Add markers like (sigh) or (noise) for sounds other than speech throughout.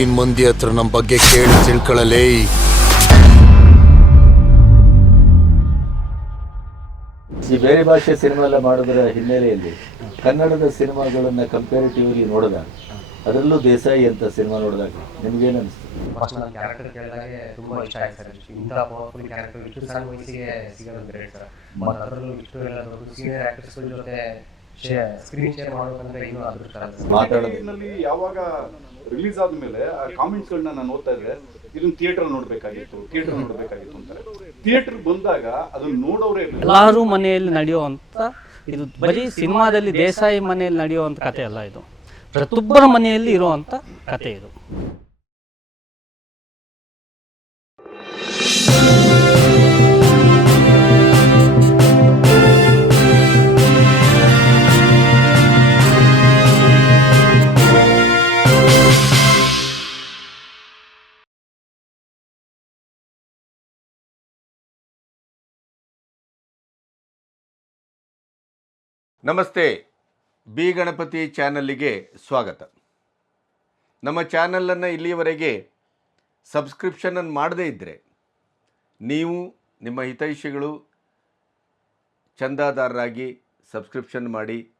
ಊರಿನ ಮಂದಿ ಹತ್ರ ನಮ್ಮ ಬಗ್ಗೆ ಕೇಳಿ ತಿಳ್ಕೊಳ್ಳಲೇ ಈ ಬೇರೆ ಭಾಷೆ ಸಿನಿಮಾ ಎಲ್ಲ ಮಾಡೋದರ ಹಿನ್ನೆಲೆಯಲ್ಲಿ ಕನ್ನಡದ ಸಿನಿಮಾಗಳನ್ನ ಕಂಪೇರಿಟಿವ್ಲಿ ನೋಡಿದಾಗ ಅದರಲ್ಲೂ ದೇಸಾಯಿ ಅಂತ ಸಿನಿಮಾ ನೋಡಿದಾಗ ನಿಮ್ಗೇನು ಅನಿಸ್ತು ಫಸ್ಟ್ ನನ್ನ ಕ್ಯಾರೆಕ್ಟರ್ ಕೇಳಿದಾಗೆ ತುಂಬ ಇಷ್ಟ ಆಯ್ತು ಸರ್. ಇಂಥ ಪವರ್ಫುಲ್ ಕ್ಯಾರೆಕ್ಟರ್ ಇಷ್ಟು ಸಣ್ಣ ವಯಸ್ಸಿಗೆ ಸಿಗೋದು ಗ್ರೇಟ್ ಸರ್. ಮತ್ತು ಅದರಲ್ಲೂ ಇಷ್ಟು ಎಲ್ಲ ದೊಡ್ಡ ಸೀನಿಯರ್ ಆ್ಯಕ್ಟರ್ಸ್ಗಳ ಜೊತೆ ಸ್ಕ್ರೀನ್ ಶೇರ್ ಮಾಡ್ಬೇಕಂದ್ರೆ ಇನ್ನೂ ಅದೃಷ್ಟ ಅಲ್ಲ ಮಾತಾಡೋದು. ಯಾವಾಗ ರಿಲೀಸ್ ಆದ್ಮೇಲೆ ಆ ಕಾಮೆಂಟ್ಸ್ ಗಳನ್ನ ನಾನು ಓದ್ತಾ ಇದ್ರೆ ಇದನ್ನ ಥಿಯೇಟರ್ ನೋಡ್ಬೇಕಾಗಿತ್ತು ಥಿಯೇಟರ್ ನೋಡ್ಬೇಕಾಗಿತ್ತು ಅಂತಾರೆ. ಥಿಯೇಟರ್ ಬಂದಾಗ ಅದನ್ನ ನೋಡೋರೇ ಎಲ್ಲಾರು ಎಲ್ಲರೂ ಮನೆಯಲ್ಲಿ ನಡೆಯುವಂತ ಇದು ಬರೀ ಸಿನಿಮಾದಲ್ಲಿ ದೇಸಾಯಿ ಮನೆಯಲ್ಲಿ ನಡೆಯುವಂತ ಕತೆ ಅಲ್ಲ ಇದು. ಪ್ರತಿಯೊಬ್ಬರ ಮನೆಯಲ್ಲಿ ಇರುವಂತ ಕತೆ ಇದು. ನಮಸ್ತೆ, ಬಿ ಗಣಪತಿ ಚಾನಲ್ಲಿಗೆ ಸ್ವಾಗತ. ನಮ್ಮ ಚಾನಲನ್ನು ಇಲ್ಲಿಯವರೆಗೆ ಸಬ್ಸ್ಕ್ರಿಪ್ಷನನ್ನು ಮಾಡದೇ ಇದ್ದರೆ ನೀವು, ನಿಮ್ಮ ಹಿತೈಷಿಗಳು ಚಂದಾದಾರರಾಗಿ ಸಬ್ಸ್ಕ್ರಿಪ್ಷನ್ ಮಾಡಿ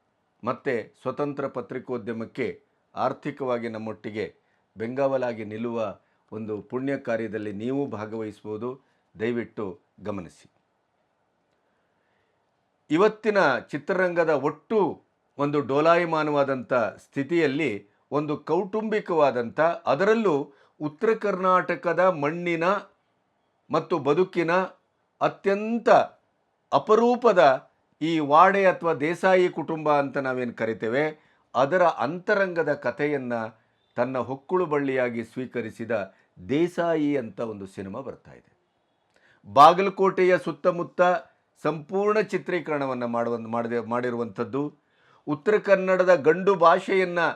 ಮತ್ತು ಸ್ವತಂತ್ರ ಪತ್ರಿಕೋದ್ಯಮಕ್ಕೆ ಆರ್ಥಿಕವಾಗಿ ನಮ್ಮೊಟ್ಟಿಗೆ ಬೆಂಗಾವಲಾಗಿ ನಿಲ್ಲುವ ಒಂದು ಪುಣ್ಯ ಕಾರ್ಯದಲ್ಲಿ ನೀವು ಭಾಗವಹಿಸ್ಬೋದು, ದಯವಿಟ್ಟು ಗಮನಿಸಿ. ಇವತ್ತಿನ ಚಿತ್ರರಂಗದ ಒಟ್ಟು ಒಂದು ಡೋಲಾಯಮಾನವಾದಂಥ ಸ್ಥಿತಿಯಲ್ಲಿ ಒಂದು ಕೌಟುಂಬಿಕವಾದಂಥ, ಅದರಲ್ಲೂ ಉತ್ತರ ಕರ್ನಾಟಕದ ಮಣ್ಣಿನ ಮತ್ತು ಬದುಕಿನ ಅತ್ಯಂತ ಅಪರೂಪದ ಈ ವಾಡೆ ಅಥವಾ ದೇಸಾಯಿ ಕುಟುಂಬ ಅಂತ ನಾವೇನು ಕರಿತೇವೆ, ಅದರ ಅಂತರಂಗದ ಕಥೆಯನ್ನು ತನ್ನ ಹೊಕ್ಕುಳು ಬಳ್ಳಿಯಾಗಿ ಸ್ವೀಕರಿಸಿದ ದೇಸಾಯಿ ಅಂತ ಒಂದು ಸಿನಿಮಾ ಬರ್ತಾ ಇದೆ. ಬಾಗಲಕೋಟೆಯ ಸುತ್ತಮುತ್ತ ಸಂಪೂರ್ಣ ಚಿತ್ರೀಕರಣವನ್ನು ಮಾಡುವ, ಮಾಡಿದೆ, ಮಾಡಿರುವಂಥದ್ದು. ಉತ್ತರ ಕನ್ನಡದ ಗಂಡು ಭಾಷೆಯನ್ನು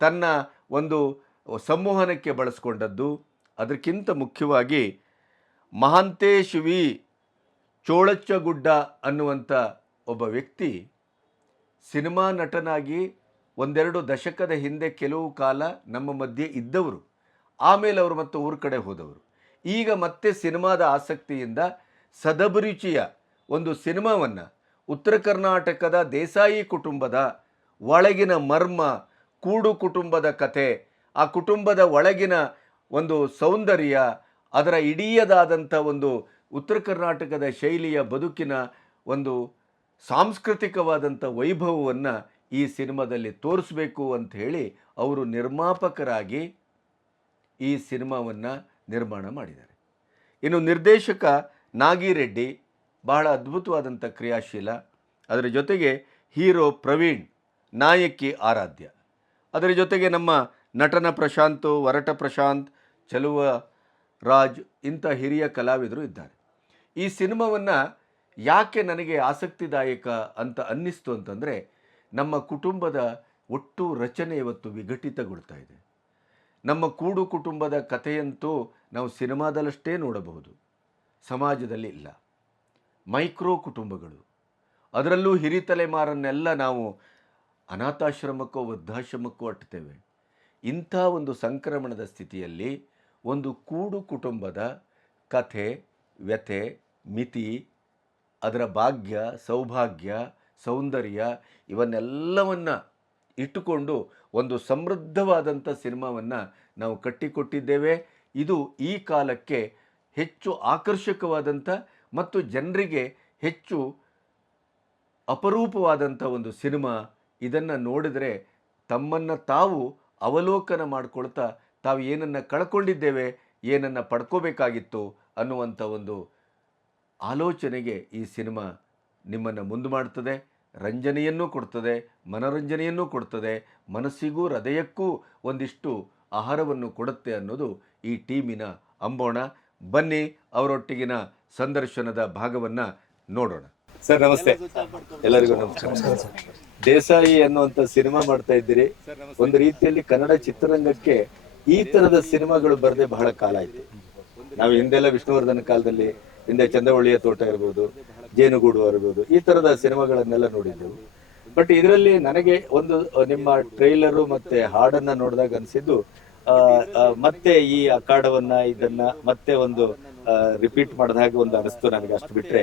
ತನ್ನ ಒಂದು ಸಂವಹನಕ್ಕೆ ಬಳಸ್ಕೊಂಡದ್ದು. ಅದಕ್ಕಿಂತ ಮುಖ್ಯವಾಗಿ ಮಹಾಂತೇಶ್ ವಿ ಚೋಳಚ್ಚಗುಡ್ಡ ಅನ್ನುವಂಥ ಒಬ್ಬ ವ್ಯಕ್ತಿ ಸಿನಿಮಾ ನಟನಾಗಿ ಒಂದೆರಡು ದಶಕದ ಹಿಂದೆ ಕೆಲವು ಕಾಲ ನಮ್ಮ ಮಧ್ಯೆ ಇದ್ದವರು. ಆಮೇಲೆ ಅವರು ಮತ್ತೆ ಊರ ಕಡೆ ಹೋದವರು. ಈಗ ಮತ್ತೆ ಸಿನಿಮಾದ ಆಸಕ್ತಿಯಿಂದ ಸದಭಿರುಚಿಯ ಒಂದು ಸಿನಿಮಾವನ್ನು. ಉತ್ತರ ಕರ್ನಾಟಕದ ದೇಸಾಯಿ ಕುಟುಂಬದ ಒಳಗಿನ ಮರ್ಮ, ಕೂಡು ಕುಟುಂಬದ ಕತೆ ಆ ಕುಟುಂಬದ ಒಳಗಿನ ಒಂದು ಸೌಂದರ್ಯ, ಅದರ ಇಡೀಯದಾದಂಥ ಒಂದು ಉತ್ತರ ಕರ್ನಾಟಕದ ಶೈಲಿಯ ಬದುಕಿನ ಒಂದು ಸಾಂಸ್ಕೃತಿಕವಾದಂಥ ವೈಭವವನ್ನು ಈ ಸಿನಿಮಾದಲ್ಲಿ ತೋರಿಸ್ಬೇಕು ಅಂತ ಹೇಳಿ ಅವರು ನಿರ್ಮಾಪಕರಾಗಿ ಈ ಸಿನಿಮಾವನ್ನು ನಿರ್ಮಾಣ ಮಾಡಿದ್ದಾರೆ. ಇನ್ನು ನಿರ್ದೇಶಕ ನಾಗಿರೆಡ್ಡಿ ಬಹಳ ಅದ್ಭುತವಾದಂಥ ಕ್ರಿಯಾಶೀಲ. ಅದರ ಜೊತೆಗೆ ಹೀರೋ ಪ್ರವೀಣ್ ನಾಯಕಿ ಆರಾಧ್ಯ. ಅದರ ಜೊತೆಗೆ ನಮ್ಮ ನಟನ ಪ್ರಶಾಂತ್ ವರಟ ಪ್ರಶಾಂತ್, ಚಲುವ ರಾಜ್ ಇಂಥ ಹಿರಿಯ ಕಲಾವಿದರು ಇದ್ದಾರೆ. ಈ ಸಿನಿಮಾವನ್ನು ಯಾಕೆ ನನಗೆ ಆಸಕ್ತಿದಾಯಕ ಅಂತ ಅನ್ನಿಸ್ತು ಅಂತಂದರೆ, ನಮ್ಮ ಕುಟುಂಬದ ಒಟ್ಟು ರಚನೆ ಇವತ್ತು ವಿಘಟಿತಗೊಳ್ತಾ ಇದೆ. ನಮ್ಮ ಕೂಡು ಕುಟುಂಬದ ಕಥೆಯಂತೂ ನಾವು ಸಿನಿಮಾದಲ್ಲಷ್ಟೇ ನೋಡಬಹುದು. ಸಮಾಜದಲ್ಲಿ ಇಲ್ಲ. ಮೈಕ್ರೋ ಕುಟುಂಬಗಳು. ಅದರಲ್ಲೂ ಹಿರಿ ತಲೆಮಾರನ್ನೆಲ್ಲ ನಾವು ಅನಾಥಾಶ್ರಮಕ್ಕೋ, ವೃದ್ಧಾಶ್ರಮಕ್ಕೋ ಅಟ್ಟುತ್ತೇವೆ. ಇಂಥ ಒಂದು ಸಂಕ್ರಮಣದ ಸ್ಥಿತಿಯಲ್ಲಿ ಒಂದು ಕೂಡು ಕುಟುಂಬದ ಕಥೆ, ವ್ಯಥೆ, ಮಿತಿ, ಅದರ ಭಾಗ್ಯ, ಸೌಭಾಗ್ಯ, ಸೌಂದರ್ಯ ಇವನ್ನೆಲ್ಲವನ್ನು ಇಟ್ಟುಕೊಂಡು ಒಂದು ಸಮೃದ್ಧವಾದಂಥ ಸಿನಿಮಾವನ್ನು ನಾವು ಕಟ್ಟಿಕೊಟ್ಟಿದ್ದೇವೆ. ಇದು ಈ ಕಾಲಕ್ಕೆ ಹೆಚ್ಚು ಆಕರ್ಷಕವಾದಂಥ ಮತ್ತು ಜನರಿಗೆ ಹೆಚ್ಚು ಅಪರೂಪವಾದಂಥ ಒಂದು ಸಿನಿಮಾ ಇದನ್ನು ನೋಡಿದರೆ ತಮ್ಮನ್ನು ತಾವು ಅವಲೋಕನ ಮಾಡಿಕೊಳ್ತಾ ತಾವು ಏನನ್ನು ಕಳ್ಕೊಂಡಿದ್ದೇವೆ, ಏನನ್ನು ಪಡ್ಕೋಬೇಕಾಗಿತ್ತು ಅನ್ನುವಂಥ ಒಂದು ಆಲೋಚನೆಗೆ ಈ ಸಿನಿಮಾ ನಿಮ್ಮನ್ನು ಮುಂದೆ ಮಾಡ್ತದೆ, ರಂಜನೆಯನ್ನು ಕೊಡ್ತದೆ, ಮನರಂಜನೆಯನ್ನು ಕೊಡ್ತದೆ, ಮನಸ್ಸಿಗೂ ಹೃದಯಕ್ಕೂ ಒಂದಿಷ್ಟು ಆಹಾರವನ್ನು ಕೊಡುತ್ತೆ ಅನ್ನೋದು ಈ ಟೀಮಿನ ಅಂಬೋಣ. ಬನ್ನಿ ಅವರೊಟ್ಟಿಗಿನ ಸಂದರ್ಶನದ ಭಾಗವನ್ನ ನೋಡೋಣ. ಸರ್, ನಮಸ್ತೆ. ಎಲ್ಲರಿಗೂ ನಮಸ್ಕಾರ ದೇಸಾಯಿ ಅನ್ನುವಂತ ಸಿನಿಮಾ ಮಾಡ್ತಾ ಇದ್ದೀರಿ. ಒಂದು ರೀತಿಯಲ್ಲಿ ಕನ್ನಡ ಚಿತ್ರರಂಗಕ್ಕೆ ಈ ತರದ ಸಿನಿಮಾಗಳು ಬರದೆ ಬಹಳ ಕಾಲ ಆಯ್ತು. ನಾವು ಹಿಂದೆಲ್ಲ ವಿಷ್ಣುವರ್ಧನ ಕಾಲದಲ್ಲಿ, ಹಿಂದೆ ಚಂದ್ರವಳ್ಳಿಯ ತೋಟ ಇರ್ಬೋದು, ಜೇನುಗೂಡು ಇರ್ಬೋದು, ಈ ತರದ ಸಿನಿಮಾಗಳನ್ನೆಲ್ಲ ನೋಡಿದ್ದೆವು. ಬಟ್ ಇದರಲ್ಲಿ ನನಗೆ ಒಂದು, ನಿಮ್ಮ ಟ್ರೈಲರು ಮತ್ತೆ ಹಾಡನ್ನ ನೋಡಿದಾಗ ಅನ್ಸಿದ್ದು ಮತ್ತೆ ಈ ಅಖಾಡವನ್ನ, ಇದನ್ನ, ಮತ್ತೆ ಒಂದು ರಿಪೀಟ್ ಮಾಡಿದ ಹಾಗೆ ಒಂದು ಅನಿಸ್ತು ನನಗೆ ಅಷ್ಟು ಬಿಟ್ರೆ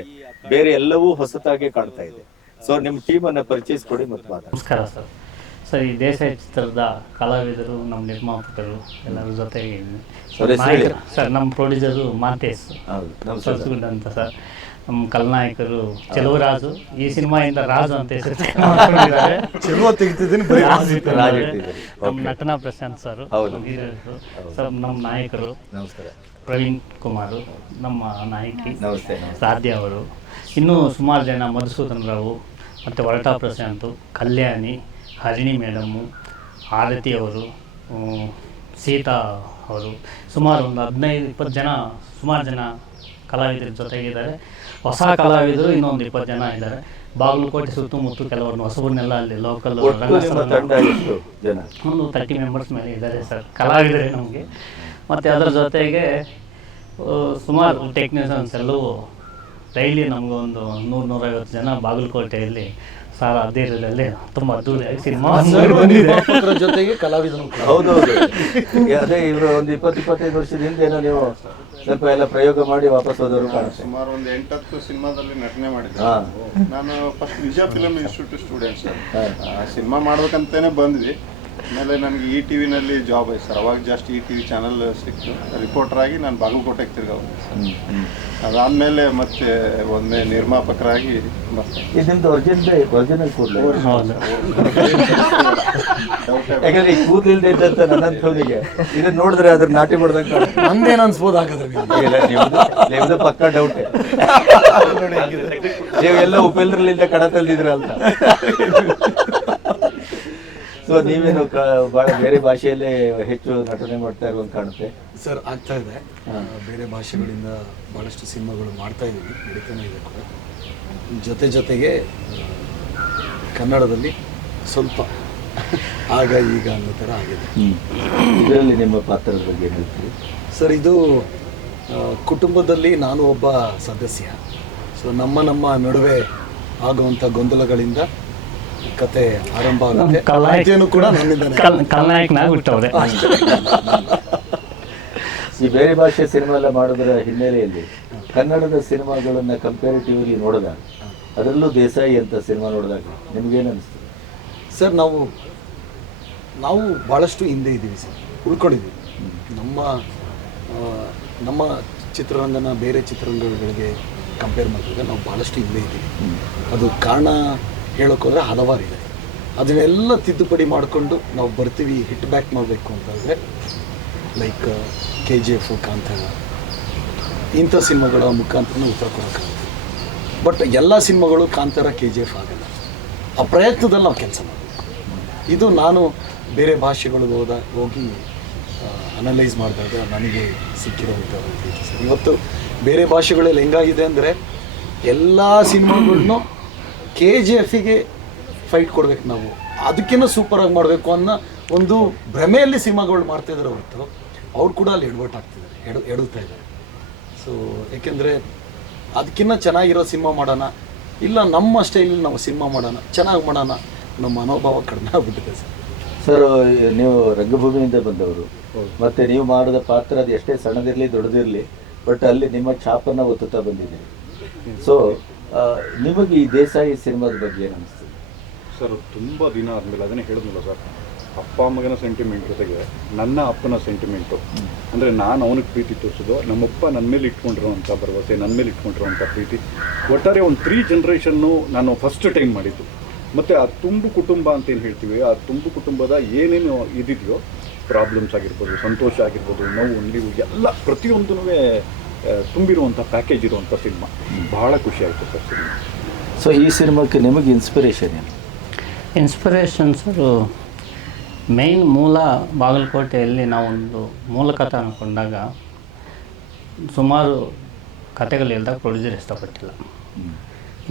ಬೇರೆ ಎಲ್ಲವೂ ಹೊಸತಾಗಿ ಕಾಣ್ತಾ ಇದೆ. ಸೊ ನಿಮ್ ಟೀಮ್ ಅನ್ನ ಪರಿಚಯಿಸ್ಕೊಡಿ ಮತ್ತೆ ಮಾತಾಡಿ. ನಮಸ್ಕಾರ ಸರ್. ಸರ್ ಈ ದೇಶ ಚಿತ್ರದ ಕಲಾವಿದರು ನಮ್ಮ ನಿರ್ಮಾಪಕರು ಎಲ್ಲರ ಜೊತೆಗೆ ಸರ್ ನಮ್ಮ ಪ್ರೊಡ್ಯೂಸರು ಮಾಂತೇಶ್. ಹೌದು. ನಮಸ್ಕಾರ ಸರಸುಗುಡ್ಡ ಅಂತ ಸರ್. ನಮ್ಮ ಕಲ್ನಾಯಕರು ಚೆಲುವರಾಜು ಈ ಸಿನಿಮಾಯಿಂದ ರಾಜು ಅಂತ ಹೆಸರು. (laughs) ಚೆಲುವ ರಾಜು. ರಾಜು ನಮ್ಮ. ನಟನ ಪ್ರಶಾಂತ್ ಸರ್. ಸರ್ ನಮ್ಮ ನಾಯಕರು ನಮಸ್ಕಾರ ಪ್ರವೀಣ್ ಕುಮಾರ್ ನಮ್ಮ ನಾಯಕಿ ಸಾಧ್ಯ ಅವರು ಇನ್ನೂ ಸುಮಾರು ಜನ ಮಧುಸೂದನ್ ರಾವು ಮತ್ತು ಹೊರಟ ಪ್ರಶಾಂತ್ ಕಲ್ಯಾಣಿ ಹರಿಣಿ ಮೇಡಮ್ಮು ಆರತಿ ಅವರು ಸೀತಾ ಅವರು ಸುಮಾರು ಒಂದು ಹದಿನೈದು ಇಪ್ಪತ್ತು ಜನ ಸುಮಾರು ಜನ ಕಲಾವಿದರ ಜೊತೆಗಿದ್ದಾರೆ ಹೊಸ ಕಲಾವಿದರು ಇನ್ನೊಂದು ಇಪ್ಪತ್ತು ಜನ ಇದ್ದಾರೆ. ಬಾಗಲಕೋಟೆ ಸುತ್ತಮುತ್ತ ಕೆಲವರು ಹೊಸಬರನ್ನೆಲ್ಲ ಅಲ್ಲಿ ಲೋಕಲ್ ಒಂದು ತರ್ಟಿ ಮೆಂಬರ್ಸ್ ಮೇಲೆ ಇದ್ದಾರೆ ಸರ್ ಕಲಾವಿದರೆ ನಮಗೆ. ಮತ್ತು ಅದರ ಜೊತೆಗೆ ಸುಮಾರು ಟೆಕ್ನಿಷಿಯನ್ಸ್ ಎಲ್ಲವೂ ಡೈಲಿ ನಮ್ಗೆ ಒಂದು ನೂರು ನೂರೈವತ್ತು ಜನ ಬಾಗಲಕೋಟೆಯಲ್ಲಿ ಸಾರ ಅದೇರಲ್ಲಿ ತುಂಬ ಅದ್ದೂರಿಯಾಗಿ ಸಿನಿಮಾ ಬಂದಿದೆ ಜೊತೆಗೆ ಕಲಾವಿದರು ಹೌದೌದು. ಅದೇ ಇವರು ಒಂದು ಇಪ್ಪತ್ತು ಇಪ್ಪತ್ತೈದು ವರ್ಷದ ಹಿಂದೆ ನೀವು ಸ್ವಲ್ಪ ಎಲ್ಲ ಪ್ರಯೋಗ ಮಾಡಿ ವಾಪಸ್ ಹೋದವರು ಸುಮಾರು ಒಂದು ಎಂಟತ್ತು ಸಿನಿಮಾದಲ್ಲಿ ನಟನೆ ಮಾಡಿದ್ದೆ ನಾನು ಫಸ್ಟ್ ನಿಜ film institute student sir. Cinema ಮಾಡ್ಬೇಕಂತಾನೆ ಬಂದ್ವಿ. ಆಮೇಲೆ ನನಗೆ ಈ ಟಿ ವಿನಲ್ಲಿ ಜಾಬ್ ಆಯ್ತು ಸರ್. ಅವಾಗ ಜಸ್ಟ್ ಈ ಟಿ ವಿ ಚಾನಲ್ ಸಿಕ್ತು. ರಿಪೋರ್ಟರ್ ಆಗಿ ನಾನು ಬಾಗಲಕೋಟೆಗೆ ತಿರ್ಗಾ ಹೋದೆ ಸರ್ ಅದಾದಮೇಲೆ ಮತ್ತೆ ಒಮ್ಮೆ ನಿರ್ಮಾಪಕರಾಗಿ ಬರ್ತೆ ಇದು ನಿಮ್ದು ಒರಿಜಿನಲ್ (laughs) ಯಾಕಂದ್ರೆ ಈ ಕೂದಲು ಇಲ್ದೇ ಇದ್ದಂತ ನನ್ನಂಥವ್ರಿಗೆ ಇದನ್ನ ನೋಡಿದ್ರೆ ಅದ್ರ ನಾಟಿ ಮಾಡ್ದಂಗೆ ನಂದೇನು ಅನ್ಸ್ಬೋದು ಹಾಗಾದ್ರೆ ನಿಮ್ದು ಪಕ್ಕ ಡೌಟ್ (laughs) ನೀವೆಲ್ಲ ಉಪೇಂದ್ರಲಿಂದ ಕಡ ತಂದಿದ್ರ ಅಂತ ಸೊ ನೀವೇನು ಬಹಳ ಬೇರೆ ಭಾಷೆಯಲ್ಲೇ ಹೆಚ್ಚು ನಟನೆ ಮಾಡ್ತಾ ಇರುವಂತ ಕಾಣುತ್ತೆ? ಸರ್ ಆಗ್ತಾ ಇದೆ. ಬೇರೆ ಭಾಷೆಗಳಿಂದ ಬಹಳಷ್ಟು ಸಿನಿಮಾಗಳು ಮಾಡ್ತಾ ಇದ್ದೀವಿ. ನಡೀತಾನೆ ಇದೆ ಕೂಡ. ಜೊತೆ ಜೊತೆಗೆ ಕನ್ನಡದಲ್ಲಿ ಸ್ವಲ್ಪ ಆಗ ಈಗ ಅನ್ನೋ ಥರ ಆಗಿದೆ. ಇದರಲ್ಲಿ ನಿಮ್ಮ ಪಾತ್ರದ ಬಗ್ಗೆ ಹೇಳ್ತೀವಿ ಹೇಳ್ತೀರಿ? ಸರ್ ಇದು ಕುಟುಂಬದಲ್ಲಿ ನಾನು ಒಬ್ಬ ಸದಸ್ಯ. ಸೊ ನಮ್ಮ ನಮ್ಮ ನಡುವೆ ಆಗುವಂಥ ಗೊಂದಲಗಳಿಂದ ಕತೆ ಆರಂಭ ಆಗುತ್ತೆ. ಕೂಡ ನನ್ನಿಂದನೇ ಈ ಬೇರೆ ಭಾಷೆ ಸಿನಿಮಾ ಎಲ್ಲ ಮಾಡೋದರ ಹಿನ್ನೆಲೆಯಲ್ಲಿ ಕನ್ನಡದ ಸಿನಿಮಾಗಳನ್ನ ಕಂಪ್ಯಾರಿಟಿವ್ಲಿ ನೋಡಿದಾಗ ಅದರಲ್ಲೂ ದೇಸಾಯಿ ಅಂತ ಸಿನಿಮಾ ನೋಡಿದಾಗ ನಿಮ್ಗೇನು ಅನಿಸ್ತು? ಸರ್ ನಾವು ನಾವು ಭಾಳಷ್ಟು ಹಿಂದೆ ಇದ್ದೀವಿ ಸರ್ ಉಳ್ಕೊಂಡಿದ್ದೀವಿ. ನಮ್ಮ ನಮ್ಮ ಚಿತ್ರರಂಗನ ಬೇರೆ ಚಿತ್ರರಂಗಗಳಿಗೆ ಕಂಪೇರ್ ಮಾಡಿದಾಗ ನಾವು ಭಾಳಷ್ಟು ಹಿಂದೆ ಇದ್ದೀವಿ. ಅದು ಕಾರಣ ಹೇಳೋಕ್ಕೋದ್ರೆ ಹಲವಾರು ಇದೆ ಅದನ್ನೆಲ್ಲ ತಿದ್ದುಪಡಿ ಮಾಡಿಕೊಂಡು ನಾವು ಬರ್ತೀವಿ ಹಿಟ್ ಬ್ಯಾಕ್ ಮಾಡಬೇಕು ಅಂತಂದರೆ like K G F Kantara ಇಂಥ ಸಿನಿಮಾಗಳ ಮುಖಾಂತರ ಉತ್ತರ ಕೊಡೋಕ್ಕಾಗುತ್ತೆ. ಬಟ್ ಎಲ್ಲ ಸಿನಿಮಾಗಳು ಕಾಂತಾರ ಕೆ ಜಿ ಎಫ್ ಆಗಲ್ಲ. ಆ ಪ್ರಯತ್ನದಲ್ಲಿ ನಾವು ಕೆಲಸ ಮಾಡಬೇಕು. ಇದು ನಾನು ಬೇರೆ ಭಾಷೆಗಳಿಗೆ ಹೋದ, ಹೋಗಿ ಅನಲೈಸ್ ಮಾಡಿದಾಗ ನನಗೆ ಸಿಕ್ಕಿರೋಂಥ ಒಂದು ಇವತ್ತು ಬೇರೆ ಭಾಷೆಗಳಲ್ಲಿ ಹೆಂಗಾಗಿದೆ ಅಂದರೆ, ಎಲ್ಲ ಸಿನಿಮಾಗಳನ್ನು ಕೆ ಜಿ ಎಫಿಗೆ ಫೈಟ್ ಕೊಡ್ಬೇಕು ನಾವು. ಅದಕ್ಕಿಂತ ಸೂಪರಾಗಿ ಮಾಡಬೇಕು ಅನ್ನೋ ಒಂದು ಭ್ರಮೆಯಲ್ಲಿ ಸಿನಿಮಾಗಳು ಮಾಡ್ತಾಯಿದ್ದಾರೆ ಹೊರತು, ಅವ್ರು ಕೂಡ ಅಲ್ಲಿ ಎಡ್ವರ್ಟ್ ಆಗ್ತಿದ್ದಾರೆ ಎಡು ಎಡುತ್ತಾ ಇದ್ದಾರೆ ಸೊ ಏಕೆಂದರೆ ಅದಕ್ಕಿಂತ ಚೆನ್ನಾಗಿರೋ ಸಿನಿಮಾ ಮಾಡೋಣ, ಇಲ್ಲ ನಮ್ಮ ಸ್ಟೈಲಲ್ಲಿ ನಾವು ಸಿನಿಮಾ ಮಾಡೋಣ, ಚೆನ್ನಾಗಿ ಮಾಡೋಣ ನಮ್ಮ ಮನೋಭಾವ ಕಡಿಮೆ ಆಗ್ಬಿಟ್ಟಿದೆ ಸರ್. ಸರ್ ನೀವು ರಂಗಭೂಮಿಯಿಂದ ಬಂದವರು, ಮತ್ತೆ ನೀವು ಮಾಡಿದ ಪಾತ್ರ ಅದು ಎಷ್ಟೇ ಸಣ್ಣದಿರಲಿ ದೊಡ್ಡದಿರಲಿ ಬಟ್ ಅಲ್ಲಿ ನಿಮ್ಮ ಛಾಪನ್ನು ಒತ್ತುತ್ತಾ ಬಂದಿದ್ದೀರಿ. ಸೊ ನಿಮಗೆ ಈ ದೇಸಾಯಿ ಸಿನಿಮಾದ ಬಗ್ಗೆ ಏನು ಅನಿಸ್ತದೆ? ಸರ್ ತುಂಬ ದಿನ ಆದಮೇಲೆ ಅದನ್ನೇ ಹೇಳಿದ್ನಲ್ಲ ಸರ್. ಅಪ್ಪ ಮಗನ ಸೆಂಟಿಮೆಂಟ್ ಜೊತೆಗೆ ನನ್ನ ಅಪ್ಪನ ಸೆಂಟಿಮೆಂಟು ಅಂದರೆ ನಾನು ಅವನಿಗೆ ಪ್ರೀತಿ ತೋರಿಸೋದು, ನಮ್ಮಪ್ಪ ನನ್ನ ಮೇಲೆ ಇಟ್ಕೊಂಡಿರುವಂಥ ಭರವಸೆ ನನ್ನ ಮೇಲೆ ಇಟ್ಕೊಂಡಿರೋವಂಥ ಪ್ರೀತಿ. ಒಟ್ಟಾರೆ ಒಂದು ತ್ರೀ ಜನ್ರೇಷನ್ನು ನಾನು ಫಸ್ಟ್ ಟೈಮ್ ಮಾಡಿದ್ದು. ಮತ್ತು ಆ ತುಂಬು ಕುಟುಂಬ ಅಂತ ಏನು ಹೇಳ್ತೀವಿ, ಆ ತುಂಬು ಕುಟುಂಬದ ಏನೇನು ಇದಿದೆಯೋ ಪ್ರಾಬ್ಲಮ್ಸ್ ಆಗಿರ್ಬೋದು, ಸಂತೋಷ ಆಗಿರ್ಬೋದು, ನೋವು ನೀವು ಎಲ್ಲ ಪ್ರತಿಯೊಂದೂ ತುಂಬಿರುವಂಥ ಪ್ಯಾಕೇಜ್ ಇರುವಂಥ ಸಿನಿಮಾ ಬಹಳ ಖುಷಿ ಆಯಿತು ಸರ್ ಸಿನಿಮಾ. ಸೊ ಈ ಸಿನಿಮಾಕ್ಕೆ ನಿಮಗೆ ಇನ್ಸ್ಪಿರೇಷನ್ ಏನು? ಇನ್ಸ್ಪಿರೇಷನ್ ಸರ್ ಮೇಯ್ನ್ ಮೂಲ ಬಾಗಲಕೋಟೆಯಲ್ಲಿ ನಾವೊಂದು ಮೂಲ ಕಥೆ ಅಂದ್ಕೊಂಡಾಗ ಸುಮಾರು ಕತೆಗಳಿಲ್ದಾಗ ಪ್ರೊಡ್ಯೂಸರ್ ಇಷ್ಟಪಟ್ಟಿಲ್ಲ.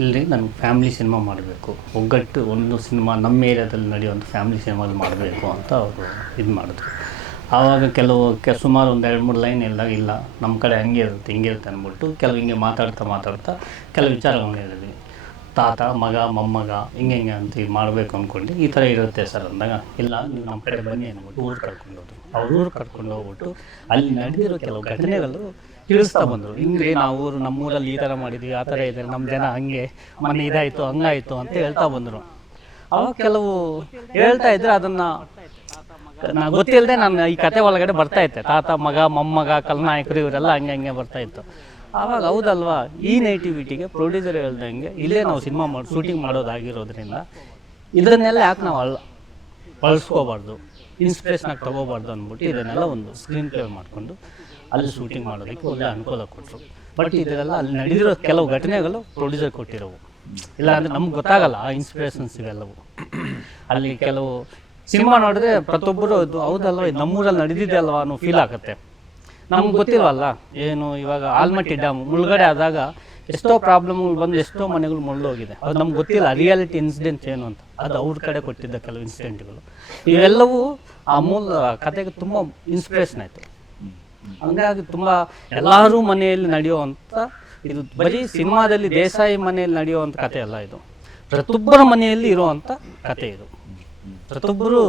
ಇಲ್ಲಿ ನನಗೆ ಫ್ಯಾಮ್ಲಿ ಸಿನಿಮಾ ಮಾಡಬೇಕು. ಒಗ್ಗಟ್ಟು ಒಂದು ಸಿನಿಮಾ ನಮ್ಮ ಏರಿಯಾದಲ್ಲಿ ನಡೆಯುವಂಥ ಫ್ಯಾಮಿಲಿ ಸಿನಿಮಾದಲ್ಲಿ ಮಾಡಬೇಕು ಅಂತ ಅವರು ಇದು ಮಾಡಿದ್ರು ಆವಾಗ ಕೆಲವು ಕೆ ಸುಮಾರು ಒಂದು ಎರಡು ಮೂರು ಲೈನ್ ಇಲ್ದಾಗ ಇಲ್ಲ ನಮ್ಮ ಕಡೆ ಹಂಗೆ ಇರುತ್ತೆ, ಹಿಂಗೆ ಇರುತ್ತೆ ಅಂದ್ಬಿಟ್ಟು ಕೆಲವು ಹಿಂಗೆ ಮಾತಾಡ್ತಾ ಮಾತಾಡ್ತಾ ಕೆಲವು ವಿಚಾರಗಳನ್ನ ಹೇಳಿದ್ವಿ. ತಾತ, ಮಗ, ಮೊಮ್ಮಗ ಹಿಂಗೆ ಹಿಂಗೆ ಅಂತ ಇದು ಮಾಡಬೇಕು ಅಂದ್ಕೊಂಡು ಈ ಥರ ಇರುತ್ತೆ ಸರ್ ಅಂದಾಗ, ಇಲ್ಲ, ನೀವು ನಮ್ಮ ಕಡೆ ಬನ್ನಿ ಅಂದ್ಬಿಟ್ಟು ಊರು ಕರ್ಕೊಂಡು ಹೋದ್ರು. ಅವ್ರ ಊರು ಕರ್ಕೊಂಡು ಹೋಗ್ಬಿಟ್ಟು ಅಲ್ಲಿ ನಡೆದಿರೋ ಕೆಲವು ಘಟನೆಗಳು ತಿಳಿಸ್ತಾ ಬಂದರು. ಹಿಂಗೆ ನಾವು ಊರು ನಮ್ಮೂರಲ್ಲಿ ಈ ಥರ ಮಾಡಿದ್ವಿ, ಆ ಥರ ಇದೆ ನಮ್ಮ ಜನ ಹಂಗೆ ಮನೆ ಇದಾಯಿತು, ಹಂಗಾಯಿತು ಅಂತ ಹೇಳ್ತಾ ಬಂದರು. ಅವಾಗ ಕೆಲವು ಹೇಳ್ತಾ ಇದ್ರೆ ಅದನ್ನು ನಾ ಗೊತ್ತಿಲ್ಲದೆ ನಾನು ಈ ಕತೆ ಒಳಗಡೆ ಬರ್ತಾ ಇದ್ದೆ. ತಾತ, ಮಗ, ಮೊಮ್ಮಗ, ಕಲ್ನಾಯಕರು ಇವರೆಲ್ಲ ಹಂಗೆ ಹಂಗೆ ಬರ್ತಾ ಇತ್ತು. ಆವಾಗ ಹೌದಲ್ವಾ, ಈ ನೇಟಿವಿಟಿಗೆ ಪ್ರೊಡ್ಯೂಸರ್ ಹೇಳ್ದಂಗೆ ಇಲ್ಲೇ ನಾವು ಸಿನಿಮಾ ಮಾಡಿ ಶೂಟಿಂಗ್ ಮಾಡೋದಾಗಿರೋದ್ರಿಂದ ಇದನ್ನೆಲ್ಲ ಯಾಕೆ ನಾವು ಅಲ್ಲ ಬಳಸ್ಕೋಬಾರ್ದು ಇನ್ಸ್ಪಿರೇಷನಾಗಿ ತಗೋಬಾರ್ದು ಅಂದ್ಬಿಟ್ಟು ಇದನ್ನೆಲ್ಲ ಒಂದು ಸ್ಕ್ರೀನ್ ಪ್ಲೇ ಮಾಡಿಕೊಂಡು ಅಲ್ಲಿ ಶೂಟಿಂಗ್ ಮಾಡೋದಕ್ಕೆ ಒಳ್ಳೆ ಅನುಕೂಲ ಕೊಟ್ಟರು ಬಟ್ ಇದೆಲ್ಲ ಅಲ್ಲಿ ನಡೆದಿರೋ ಕೆಲವು ಘಟನೆಗಳು ಪ್ರೊಡ್ಯೂಸರ್ ಕೊಟ್ಟಿರೋವು. ಇಲ್ಲ ಅಂದರೆ ನಮ್ಗೆ ಗೊತ್ತಾಗಲ್ಲ ಆ ಇನ್ಸ್ಪಿರೇಷನ್ಸ್ ಇವೆಲ್ಲವು. ಅಲ್ಲಿ ಕೆಲವು ಸಿನಿಮಾ ನೋಡಿದ್ರೆ ಪ್ರತಿಯೊಬ್ಬರು ಇದು ಹೌದಲ್ವ, ಇದು ನಮ್ಮೂರಲ್ಲಿ ನಡೆದಿದೆ ಅಲ್ವಾ ಅನ್ನೋ ಫೀಲ್ ಆಗುತ್ತೆ. ನಮ್ಗೆ ಗೊತ್ತಿಲ್ವಲ್ಲ, ಏನು ಇವಾಗ ಆಲ್ಮಟ್ಟಿ ಡ್ಯಾಮ್ ಮುಳುಗಡೆ ಆದಾಗ ಎಷ್ಟೋ ಪ್ರಾಬ್ಲಮ್ಗಳು ಬಂದು ಎಷ್ಟೋ ಮನೆಗಳು ಮುಳ್ದೋಗಿದೆ. ಅದು ನಮ್ಗೆ ಗೊತ್ತಿಲ್ಲ ರಿಯಾಲಿಟಿ ಇನ್ಸಿಡೆಂಟ್ ಏನು ಅಂತ. ಅದು ಅವ್ರ ಕಡೆ ಕೊಟ್ಟಿದ್ದ ಕೆಲವು ಇನ್ಸಿಡೆಂಟ್ಗಳು ಇವೆಲ್ಲವೂ ಆ ಮೂಲ ಕತೆಗೆ ತುಂಬ ಇನ್ಸ್ಪಿರೇಷನ್ ಆಯಿತು. ಹಂಗಾಗಿ ತುಂಬ ಎಲ್ಲರೂ ಮನೆಯಲ್ಲಿ ನಡೆಯುವಂಥ ಇದು ಬರೀ ಸಿನಿಮಾದಲ್ಲಿ ದೇಸಾಯಿ ಮನೆಯಲ್ಲಿ ನಡೆಯುವಂಥ ಕತೆ ಅಲ್ಲ ಇದು. ಪ್ರತಿಯೊಬ್ಬರ ಮನೆಯಲ್ಲಿ ಇರುವಂಥ ಕತೆ ಇದು. ಪ್ರತಿಯೊಬ್ಬರು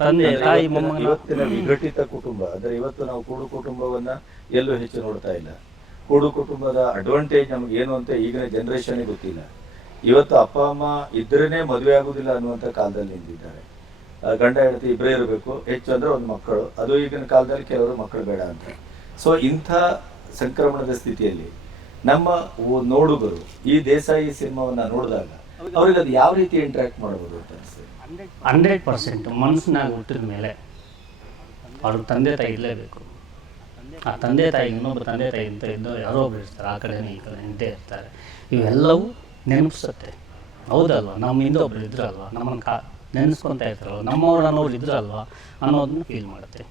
ತಂದೆ ತಾಯಿ ಮೊಮ್ಮಗನ ಇವತ್ತಿನ ವಿಘಟಿತ ಕುಟುಂಬ ಅಂದ್ರೆ ಇವತ್ತು ನಾವು ಕೂಡು ಕುಟುಂಬವನ್ನ ಎಲ್ಲೂ ಹೆಚ್ಚು ನೋಡ್ತಾ ಇಲ್ಲ. ಕೂಡು ಕುಟುಂಬದ ಅಡ್ವಾಂಟೇಜ್ ನಮ್ಗೆ ಏನು ಅಂತ ಈಗಿನ ಜನರೇಷನ್ ಗೊತ್ತಿಲ್ಲ. ಇವತ್ತು ಅಪ್ಪ ಅಮ್ಮ ಇದ್ರೇನೆ ಮದುವೆ ಆಗುದಿಲ್ಲ ಅನ್ನುವಂತ ಕಾಲದಲ್ಲಿ ನಿಂತಿದ್ದಾರೆ. ಗಂಡ ಹೆಂಡತಿ ಇಬ್ಬರೇ ಇರಬೇಕು. ಹೆಚ್ಚು ಅಂದ್ರೆ ಒಂದು ಮಕ್ಕಳು. ಅದು ಈಗಿನ ಕಾಲದಲ್ಲಿ ಕೆಲವರು ಮಕ್ಕಳು ಬೇಡ ಅಂತ. ಸೊ ಇಂಥ ಸಂಕ್ರಮಣದ ಸ್ಥಿತಿಯಲ್ಲಿ ನಮ್ಮ ನೋಡುಗರು ಈ ದೇಸಾಯಿ ಸಿನಿಮಾವನ್ನ ನೋಡಿದಾಗ ಅವ್ರಿಗೆ ಅದು ಯಾವ ರೀತಿ ಇಂಟ್ರಾಕ್ಟ್ ಮಾಡ್ಬೋದು ಅಂತ ಅನಿಸ್ತದೆ ಹಂಡ್ರೆಡ್ ಪರ್ಸೆಂಟ್ ಮನಸ್ಸಿನಾಗ ಹುಟ್ಟಿದ ಮೇಲೆ ಅವ್ರ ತಂದೆ ತಾಯಿ ಇರಲೇಬೇಕು. ಆ ತಂದೆ ತಾಯಿ ಇನ್ನೊಬ್ಬ ತಂದೆ ತಾಯಿ ಅಂತ ಇದ್ದು ಯಾರೋ ಒಬ್ರು ಇರ್ತಾರೆ, ಆ ಕಡೆ ಈ ಕಡೆ ಇದ್ದೇ ಇರ್ತಾರೆ. ಇವೆಲ್ಲವೂ ನೆನಪಿಸುತ್ತೆ. ನಮ್ಮ ನಮ್ಮಿಂದ ಒಬ್ರು ಇದ್ರಲ್ವ? ನಮ್ಮನ್ನು ಕಾ ನೆನೆಸ್ಕೊತಾ ಇರ್ತಾರಲ್ವ? ನಮ್ಮವ್ರು ಅನ್ನೋರು ಇದ್ರಲ್ವ ಅನ್ನೋದನ್ನ ಫೀಲ್ ಮಾಡುತ್ತೆ.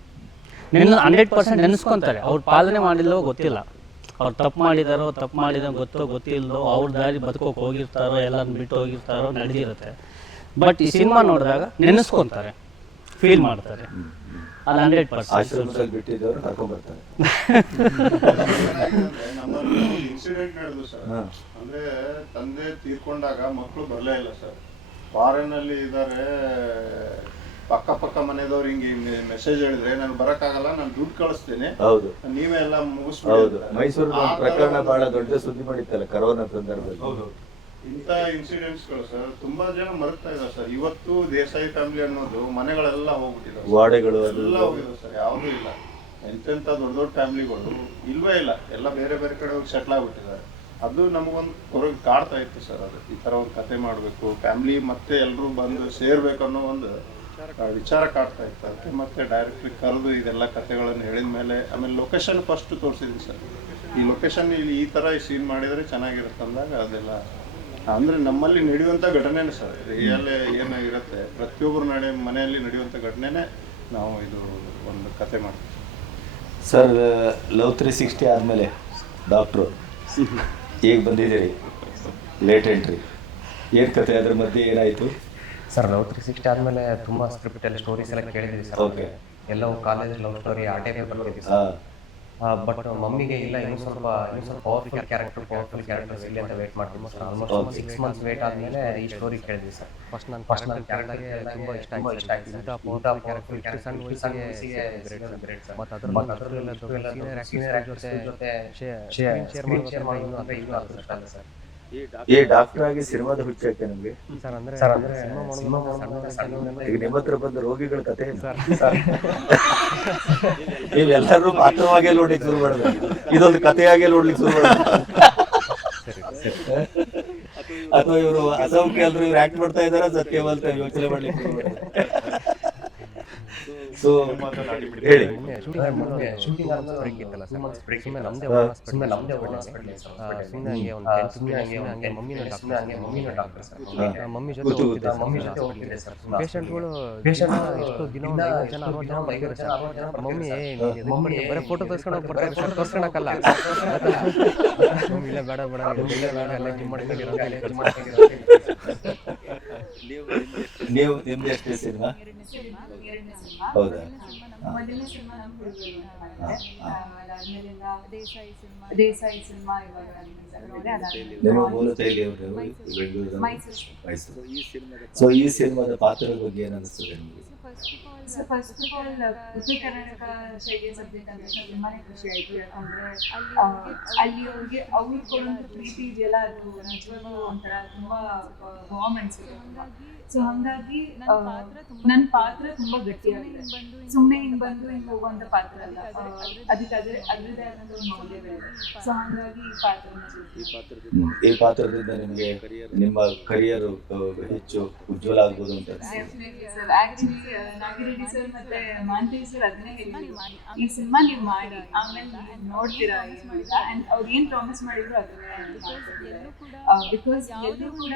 ನೆನ್ ಹಂಡ್ರೆಡ್ ಪರ್ಸೆಂಟ್ ನೆನೆಸ್ಕೊತಾರೆ. ಅವ್ರು ಪಾಲನೆ ಮಾಡಿಲ್ಲವೋ ಗೊತ್ತಿಲ್ಲ. ಅವ್ರು ತಪ್ಪು ಮಾಡಿದಾರೋ, ತಪ್ಪು ಮಾಡಿದ ಗೊತ್ತೋ ಗೊತ್ತಿಲ್ಲದೋ ಅವ್ರ ದಾರಿ ಬದುಕೋಕೆ ಹೋಗಿರ್ತಾರೋ ಎಲ್ಲರನ್ನ ಬಿಟ್ಟು ಹೋಗಿರ್ತಾರೋ, ನಡೆದಿರುತ್ತೆ. ಬಟ್ ಈ ಸಿನಿಮಾ ನೋಡಿದಾಗ ನೆನೆಸ್ಕೊಂತಾರೆ. ಫೀಲ್ ಮಾಡ್ತಾರೆ. ಅದು ಹಂಡ್ರೆಡ್ ಪರ್ಸೆಂಟ್ ಆಶ್ರಮದಲ್ಲಿ ಬಿಟ್ಟಿದ್ದವರು ಕರ್ಕೊಂಡ್ ಬರ್ತಾರೆ ನಮ್ಮಲ್ಲಿ ಇನ್ಸಿಡೆಂಟ್ ನಡೆದು ಸರ್ ಹಾ. ಅಂದ್ರೆ ತಂದೆ ತೀರ್ಕೊಂಡಾಗ ಮಕ್ಕಳು ಬರಲೇ ಇಲ್ಲ ಸರ್ ಫಾರಿನ್ ಅಲ್ಲಿ ಇದ್ದಾರೆ ಪಕ್ಕ ಪಕ್ಕ ಮನೆದವ್ರು ಹಿಂಗೆ ಮೆಸೇಜ್ ಹೇಳಿದ್ರೆ ನಾನು ಬರಕ್ಕಾಗಲ್ಲ ನಾನು ದುಡ್ಡು ಕಳಿಸ್ತೀನಿ. ಹೌದು. ನೀವೇ ಎಲ್ಲ ಹೌದು. ಮೈಸೂರು ಪ್ರಕರಣ ಬಹಳ ದೊಡ್ಡ ಸುದ್ದಿ ಮಾಡಿತ್ತಲ್ಲ ಕರೋನಾ ಸಂದರ್ಭದಲ್ಲಿ. ಇಂಥ ಇನ್ಸಿಡೆಂಟ್ಸ್ಗಳು ಸರ್ ತುಂಬಾ ಜನ ಮರುತ್ತಾ ಇದ್ದಾರೆ ಸರ್ ಇವತ್ತು ದೇಸಾಯಿ ಫ್ಯಾಮಿಲಿ ಅನ್ನೋದು ಮನೆಗಳೆಲ್ಲ ಹೋಗ್ಬಿಟ್ಟಿದ್ದಾರೆ ವಾಡೆಗಳು ಎಲ್ಲ ಹೋಗಿದ್ರು ಸರ್ ಯಾವುದೂ ಇಲ್ಲ. ಎಂತೆಂಥ ದೊಡ್ಡ ದೊಡ್ಡ ಫ್ಯಾಮಿಲಿಗಳು ಇಲ್ವೇ ಇಲ್ಲ. ಎಲ್ಲ ಬೇರೆ ಬೇರೆ ಕಡೆ ಹೋಗಿ ಸೆಟ್ಲ್ ಆಗ್ಬಿಟ್ಟಿದ್ದಾರೆ. ಅದು ನಮಗೊಂದು ಹೊರಗೆ ಕಾಡ್ತಾ ಇತ್ತು ಸರ್ ಅದು. ಈ ಥರ ಒಂದು ಕತೆ ಮಾಡಬೇಕು ಫ್ಯಾಮಿಲಿ ಮತ್ತೆ ಎಲ್ಲರೂ ಬಂದು ಸೇರ್ಬೇಕು ಅನ್ನೋ ಒಂದು ವಿಚಾರ ಕಾಡ್ತಾ ಇತ್ತು. ಅದಕ್ಕೆ ಮತ್ತೆ ಡೈರೆಕ್ಟ್ರಿ ಕರೆದು ಇದೆಲ್ಲ ಕತೆಗಳನ್ನು ಹೇಳಿದ ಮೇಲೆ ಆಮೇಲೆ ಲೊಕೇಶನ್ ಫಸ್ಟ್ ತೋರಿಸಿದ್ವಿ ಸರ್ ಈ ಲೊಕೇಶನ್ ಇಲ್ಲಿ ಈ ಥರ ಈ ಸೀನ್ ಮಾಡಿದರೆ ಚೆನ್ನಾಗಿರುತ್ತೆ ಅಂದಾಗ ಅದೆಲ್ಲ ಅಂದ್ರೆ ನಮ್ಮಲ್ಲಿ ನಡೆಯುವಂಥ ಘಟನೆನೇ ಸರ್. ರಿಯಲ್ ಏನಾಗಿರುತ್ತೆ ಪ್ರತಿಯೊಬ್ಬರು ನಡೆ ಮನೆಯಲ್ಲಿ ನಡೆಯುವಂಥ ಘಟನೆನೇ ನಾವು ಇದು ಒಂದು ಕತೆ ಮಾಡ್ತೀವಿ. ಸರ್ ಲವ್ ತ್ರೀ ಸಿಕ್ಸ್ಟಿ ಆದಮೇಲೆ ಡಾಕ್ಟ್ರು ಈಗ ಬಂದಿದ್ದೀರಿ? ಲೇಟ್ ಎಂಟ್ರಿ ಏನು ಕತೆ ಅದ್ರ ಮಧ್ಯೆ ಏನಾಯಿತು? ಸರ್ ಲವ್ ತ್ರೀ ಸಿಕ್ಸ್ಟಿ ಆದಮೇಲೆ ತುಂಬ ಸ್ಕ್ರಿಪ್ಟ್ ಎಲ್ಲ ಸ್ಟೋರೀಸ್ ಎಲ್ಲ ಕೇಳಿದ್ರಿ ಸರ್. ಓಕೆ ಎಲ್ಲವೂ ಕಾಲೇಜ್ ಲವ್ ಸ್ಟೋರಿ ಆ ಟೈಪೇ ಬರ್ತಿದ್ವಿ ಸರ್. ಹಾಂ. ಬಟ್ ಮಮ್ಮಿಗೆ ಇಲ್ಲ ಇನ್ನೂ ಸ್ವಲ್ಪ ಇನ್ನು ಸ್ವಲ್ಪ ಪವರ್ಫುಲ್ ಕ್ಯಾರೆಕ್ಟರ್ ಪವರ್ಫುಲ್ ಕ್ಯಾರೆಕ್ಟರ್ ಇಲ್ಲಿ ಅಂತ ವೇಟ್ ಮಾಡ್ತೀವಿ. Almost almost six months wait ಆದಮೇಲೆ ಈ ಸ್ಟೋರಿ ಕೇಳಿದ್ವಿ ಸರ್ ಫಸ್ಟ್ ನನ್ನ ಫಸ್ಟ್ ನನ್ನ ಕ್ಯಾರೆಕ್ಟರ್ಗೆ ತುಂಬ ಇಷ್ಟ ಆಯ್ತು ಇಷ್ಟ ಆಯ್ತು ಇಂಥ ಪವರ್ಫುಲ್ ಕ್ಯಾರೆಕ್ಟರ್ ಇಷ್ಟು ಸಣ್ಣ ವಯಸ್ಸಿಗೆ ಗ್ರೇಟ್ ಸರ್ ಮತ್ತು ಅದ್ರ ಮತ್ತು ಅದರಲ್ಲೆಲ್ಲ ಸೀನಿಯರ್ ಆ್ಯಕ್ಟರ್ ಜೊತೆ ಶೇರ್ ಶೇರ್ ಇನ್ನೂ ಅಂತ ಇನ್ನೂ ಅದೃಷ್ಟ ಅಲ್ಲ ಸರ್ ಈ ಡಾಕ್ಟರ್ ಆಗಿ ಸಿನಿಮಾದ ಹುಚ್ಚಾಕೆ ನಮ್ಗೆ? ಸರ್ ಅಂದ್ರೆ ಈಗ ನಿಮ್ಮ ಹತ್ರ ಬಂದ ರೋಗಿಗಳ ಕತೆ? ನೀವೆಲ್ಲರೂ ಪಾತ್ರವಾಗೇ ನೋಡ್ಲಿಕ್ಕೆ ಶುರು ಮಾಡಿದ್ರೆ. ಇದೊಂದು ಕತೆಯಾಗಿ ನೋಡ್ಲಿಕ್ಕೆ ಶುರು ಮಾಡಿದ್ರೆ. ಅಥವಾ ಇವರು ಅಸೌಖ್ಯ ಎಲ್ರು ಇವ್ರು ಆಕ್ಟ್ ಮಾಡ್ತಾ ಇದಾರ ಸತ್ಯ ಅಂತ ಯೋಚನೆ ಮಾಡ್ಲಿಕ್ಕೆ ಶುರು ಮಾಡಿದ್ರೆ. ಸೊ ಹೇಳಿ. ಮಮ್ಮಿ ಜೊತೆ ಮಮ್ಮಿ ಪೇಷಂಟ್ಗಳು ಪೇಷಂಟ್ ಎಷ್ಟು ದಿನ ಜನ ಜನ ಬರ್ತಾರೆ ಮಮ್ಮಿ ಇದಕ್ಕೆ ಬರೀ ಫೋಟೋ ತೋರಿಸ್ಕೊಂಡು ಸರ್. ತೋರಿಸ್ಕೊಳಕ್ಕಲ್ಲ. ಮಮ್ಮಿ ಇಲ್ಲ ಬೇಡ ಬೇಡ. ನೀವು ನಿಮ್ದು ಎಷ್ಟು ಸಿನಿಮಾ ಎರಡನೇ ಸಿನಿಮಾ ಎರಡನೇ ಸಿನಿಮಾ ಹೌದಾ? ಮೊದಲನೇ ಸಿನಿಮಾ ನಮ್ಮ ಅದಾದ್ಮೇಲಿಂದ ದೇಸಾಯಿ ಸಿನಿಮಾ. ದೇಸಾಯಿ ಸಿನಿಮಾ ಇವಾಗ ನಿಮ್ಮ ಮೂಲತಃ ಎಲ್ಲಿಯವರು ಬೆಂಗಳೂರು ಮೈಸೂರು. ಮೈಸೂರು. ಸೊ ಈ ಸಿನಿಮಾದ ಪಾತ್ರದ ಬಗ್ಗೆ ಏನು ಅನಿಸ್ತದೆ ನಿಮಗೆ? ಸೊ ಫಸ್ಟ್ ಆಫ್ ಆಲ್ ಉತ್ತರ ಕರ್ನಾಟಕ ಶೈಲಿಯ ಸಬ್ಜೆಕ್ಟ್ ಅಂದ್ರೆ ತುಂಬಾನೇ ಖುಷಿ ಆಯ್ತು. ಯಾಕಂದ್ರೆ ಅಲ್ಲಿ ಅವ್ರಿಗೆ ಅವ್ರು ಕೊಡುವಂತ ಪ್ರೀತಿ ಇದೆಯಲ್ಲ ಅದು ನಿಜವಾಗ್ಲೂ ಒಂಥರ ತುಂಬಾ ವಾಮ್ ಅನಿಸುತ್ತೆ ಸೊ ಹಂಗಾಗಿ ನನ್ನ ಪಾತ್ರ ತುಂಬಾ ಗಟ್ಟಿಯಾಗಿದೆ. ಸುಮ್ಮನೆ ಹಿಂಗ್ ಬಂದು ಹಿಂಗ್ ಹೋಗುವಂತ ಪಾತ್ರ ಅಲ್ಲ. ಅದಕ್ಕಾದ್ರೆ ಅದಕ್ಕೆ ಅದ್ರ ಅದ್ರದ್ದೇ ಆದಂತ ಒಂದು ಮೌಲ್ಯವಿದೆ ಸೊ ಹಂಗಾಗಿ ಈ ಪಾತ್ರನ ಈ ಪಾತ್ರದಿಂದ ನಿಮಗೆ ನಿಮ್ಮ ಕರಿಯರ್ ಹೆಚ್ಚು ಉಜ್ವಲ ಆಗ್ಬೋದು ಅಂತ ಆಕ್ಚುಲಿ ನಾಗಿರೆಡ್ಡಿ ಸರ್ ಮತ್ತೆ ಮಾಂತೇವಿ ಸರ್ ಅದನ್ನೇ ಹೇಳಿದ್ರು. ಈ ಸಿನಿಮಾ ನೀವು ಮಾಡಿ ಆಮೇಲೆ ನೋಡ್ತೀರಾ ಅಂಡ್ ಅವ್ರು ಏನ್ ಪ್ರಾಮಿಸ್ ಮಾಡಿದ್ರು ಅದನ್ನೇ ಬಿಕಾಸ್ ಎಲ್ಲರೂ ಕೂಡ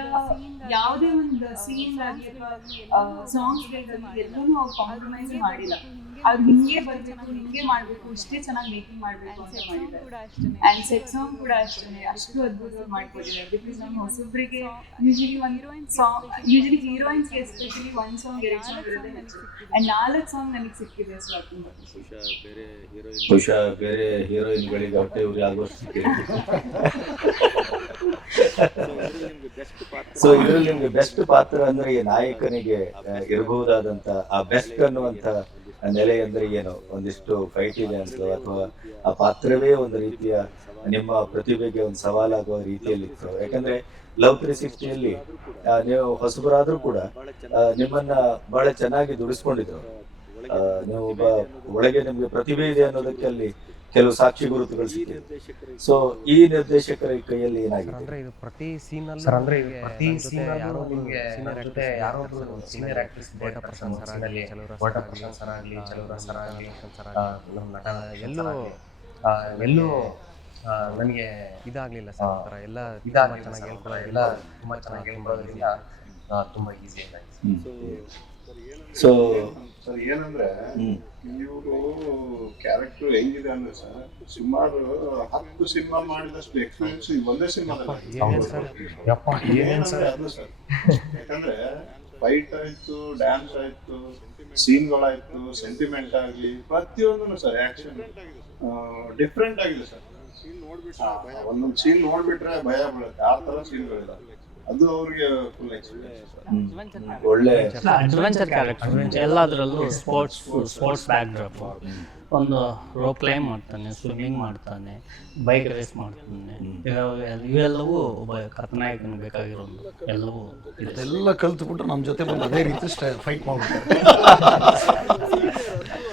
ಯಾವುದೇ ಒಂದು ಸೀನ್ ಆಗಲಿ ಅಥವಾ ಸಾಂಗ್ಸ್ ಎಲ್ಲೂ ಅವ್ರು ಕಾಂಪ್ರಮೈಸ್ ಮಾಡಿಲ್ಲ. ಅವ್ರು ಹಿಂಗೆ ಬರ್ಬೇಕು ಹಿಂಗೆ ಮಾಡ್ಬೇಕು ಇಷ್ಟೇ ಚೆನ್ನಾಗಿ ಮೇಕಿಂಗ್ ಮಾಡ್ಬೇಕು ಅಂತ ಮಾಡಿದ್ದಾರೆ. ಅಂಡ್ ಸೆಟ್ ಸಾಂಗ್ ಕೂಡ ಅಷ್ಟೇ ಅಷ್ಟು ಅದ್ಭುತವಾಗಿ ಮಾಡ್ಕೊಟ್ಟಿದ್ದಾರೆ. ಬಿಕಾಸ್ ನಮ್ಮ ಹೊಸಬ್ರಿಗೆ ಯೂಶಲಿ ಒಂದು ಸಾಂಗ್ ಯೂಶಲಿ ಹೀರೋಯಿನ್ಸ್ಗೆ ಎಸ್ಪೆಷಲಿ ಒಂದು ಸಾಂಗ್ ಎರಡು ಸಾಂಗ್ ಇರೋದೇ ನಾಲ್ಕು ಸಾಂಗ್ ನನಗೆ ಸಿಕ್ಕಿದೆ ಸೊ ಅದು ತುಂಬ ಬಹುಶಃ ಬೇರೆ ಹೀರೋಯಿನ್ಗಳಿಗೆ ಹೊಟ್ಟೆ ಉರಿ ಆಗುವಷ್ಟು ಸೊ ಇದ್ರಲ್ಲಿ ನಿಮ್ಗೆ ಬೆಸ್ಟ್ ಪಾತ್ರ? ಅಂದ್ರೆ ಈ ನಾಯಕನಿಗೆ ಇರಬಹುದಾದಂತ ಆ ಬೆಸ್ಟ್ ಅನ್ನುವಂತ ನೆಲೆ ಅಂದ್ರೆ ಏನು? ಒಂದಿಷ್ಟು ಫೈಟ್ ಇದೆ ಅಂತ ಅಥವಾ ಆ ಪಾತ್ರವೇ ಒಂದು ರೀತಿಯ ನಿಮ್ಮ ಪ್ರತಿಭೆಗೆ ಒಂದು ಸವಾಲಾಗುವ ರೀತಿಯಲ್ಲಿ ಇತ್ತು. ಯಾಕಂದ್ರೆ ಲವ್ ತ್ರೀ ಸಿಕ್ಸ್ಟಿಯಲ್ಲಿ ನೀವು ಹೊಸಬರಾದ್ರೂ ಕೂಡ ನಿಮ್ಮನ್ನ ಬಹಳ ಚೆನ್ನಾಗಿ ದುಡಿಸ್ಕೊಂಡಿದ್ರು. ನೀವು ಒಳಗೆ ನಿಮ್ಗೆ ಪ್ರತಿಭೆ ಇದೆ ಅನ್ನೋದಕ್ಕೆ ಅಲ್ಲಿ ಕೆಲವು ಸಾಕ್ಷಿ ಗುರುತುಗಳು ಸಿಕ್ಕಿದೆ ಸೊ ಈ ನಿರ್ದೇಶಕರ ಕೈಯಲ್ಲಿ ಏನಾಗಿದೆ? ಅಂದ್ರೆ ಇದು ಪ್ರತಿ ಸೀನ್ ಸರ್, ಅಂದ್ರೆ ಪ್ರತಿ ಜೊತೆ ಸೀನ್ ಯಾರೋ ನಿಮಗೆ ಜೊತೆ ಯಾರೋ ಸೀನಿಯರ್ ಆಕ್ಟ್ರೆಸ್ ಬೋಟ ಪರ್ಸನ್ ಸರ್ ಆಗಲಿ ಬೋಟ ಪರ್ಸನ್ ಸರ್ ಆಗಲಿ ಚಲುವರ ಸರ್ ಆಗಲಿ ನಮ್ಮ ನಟ ಎಲ್ಲೂ ಎಲ್ಲೂ ಆ, ನನಗೆ ಇದಾಗ್ಲಿಲ್ಲ ಆ, ಸರ್ ಒಂಥರ ಎಲ್ಲ ಇದಾಗ್ಲಿಲ್ಲ ತುಂಬಾ ಚೆನ್ನಾಗಿ ತುಂಬಾ ಚೆನ್ನಾಗಿ ಹೇಳ್ಕೊಳ್ಳೋದ್ರಿಂದ ಆ, ತುಂಬಾ ಈಸಿ ಆಗಿದೆ. ಸೊ ಸರ್ ಏನಂದ್ರೆ ಇವ್ರು ಕ್ಯಾರೆಕ್ಟರ್ ಹೆಂಗಿದೆ ಅಂದ್ರೆ ಸರ್ ಸುಮಾರು ಹತ್ತು ಸಿನಿಮಾ ಮಾಡಿದಷ್ಟು ಎಕ್ಸ್ಪೀರಿಯನ್ಸ್ ಈ ಒಂದೇ ಸಿನಿಮಾದಲ್ಲಿ ಸರ್? ಯಪ್ಪ ಏನೇನ್ ಸರ್? ಅದು ಸರ್ ಯಾಕಂದ್ರೆ ಫೈಟ್ ಆಯ್ತು ಡ್ಯಾನ್ಸ್ ಆಯ್ತು ಸೀನ್ಗಳಾಯ್ತು ಸೆಂಟಿಮೆಂಟ್ ಆಗ್ಲಿ ಪ್ರತಿಯೊಂದು ಸರ್ ಆಕ್ಷನ್ ಡಿಫ್ರೆಂಟ್ ಆಗಿದೆ ಸರ್. ಒಂದೊಂದು ಸೀನ್ ನೋಡ್ಬಿಟ್ರೆ ಭಯ ಬೀಳುತ್ತೆ ಆ ತರ ಸೀನ್ಗಳಿದಾವೆ ಅದು ಅವ್ರಿಗೆ ಫುಲ್ ಎಕ್ಸ್ಪೀರಿಯನ್ಸ್. ಒಳ್ಳೆ ಅಡ್ವೆಂಚರ್ ಕ್ಯಾರೆಕ್ಟರ್ ಎಲ್ಲದರಲ್ಲೂ ಸ್ಪೋರ್ಟ್ಸ್ ಸ್ಪೋರ್ಟ್ಸ್ ಬ್ಯಾಕ್ಡ್ರಾಪ್ ಒಂದು ರೋಪ್ ಕ್ಲೈಮ್ ಮಾಡ್ತಾನೆ ಸ್ವಿಮ್ಮಿಂಗ್ ಮಾಡ್ತಾನೆ ಬೈಕ್ ರೇಸ್ ಮಾಡ್ತಾನೆ. ಇವೆಲ್ಲ- ಇವೆಲ್ಲವೂ ಒಬ್ಬ ಕಥನಾಯಕನ ಬೇಕಾಗಿರೋದು ಎಲ್ಲವೂ ಇದೆ. ಇದೆಲ್ಲ ಕಲ್ತ್ಬಿಟ್ಟು ನಮ್ಮ ಜೊತೆ ಬಂದು ಅದೇ ರೀತಿ ಫೈಟ್ ಮಾಡ್ಬಿಡ್ತಾರೆ. (laughs)